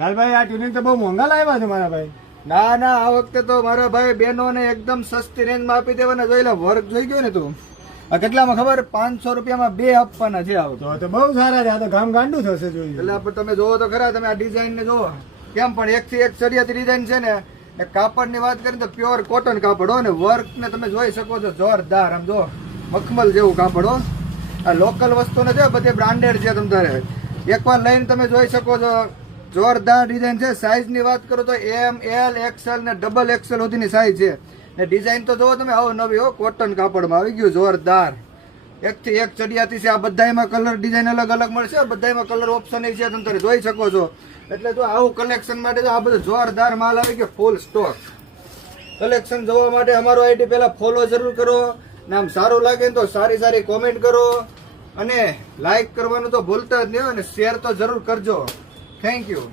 લાલભાઈ આ ટ્યુનિંગ તો બહુ મોંઘા લાવ્યા છે મારા ભાઈ. ના ના, આ વખતે તો મારા ભાઈ બહેનોને એકદમ સસ્તી રેન્જમાં આપી દેવાના. જોઈ લે, વર્ક જોઈ ગયો ને તું. આ કેટલામાં ખબર? 500 રૂપિયામાં 2 આપવાના છે. આવો તો બહુ સારા છે. આ તો ગામ ગાંડું થશે જોઈ. એટલે આપણે તમે જોવો તો ખરા, તમે આ ડિઝાઇન ને જોવો કેમ. પણ એક થી એક ચડિયાતી ડિઝાઇન છે ને. એ કાપડ ની વાત કરીએ તો પ્યોર કોટન કાપડ હો ને. વર્ક ને તમે જોઈ શકો છો, જોરદાર. આમ જો મખમલ જેવું કાપડ હો. આ લોકલ વસ્તુ ને છે, બધી બ્રાન્ડેડ છે. તમારે એકવાર લઈને તમે જોઈ શકો છો, જોરદાર ડિઝાઇન છે. સાઈઝ ની વાત કરો તો M, L, XL ને XXL સુધીની સાઈઝ છે. ને ડિઝાઇન તો જોવો તમે, આવો નવી હો, કોટન કાપડમાં આવી ગયું, જોરદાર. એક થી એક ચડિયાતી છે. આ બધામાં કલર ડિઝાઇન અલગ અલગ મળશે. બધામાં કલર ઓપ્શન છે, તમે જોઈ શકો છો. એટલે જો આવું કલેક્શન માટે આ બધું જોરદાર માલ આવી ગયો, ફૂલ સ્ટોક. કલેક્શન જોવા માટે અમારો આઈડી પહેલા ફોલો જરૂર કરો. ને આમ સારું લાગે તો સારી સારી કોમેન્ટ કરો, અને લાઈક કરવાનું તો ભૂલતા જ નહીં, અને શેર તો જરૂર કરજો. Thank you.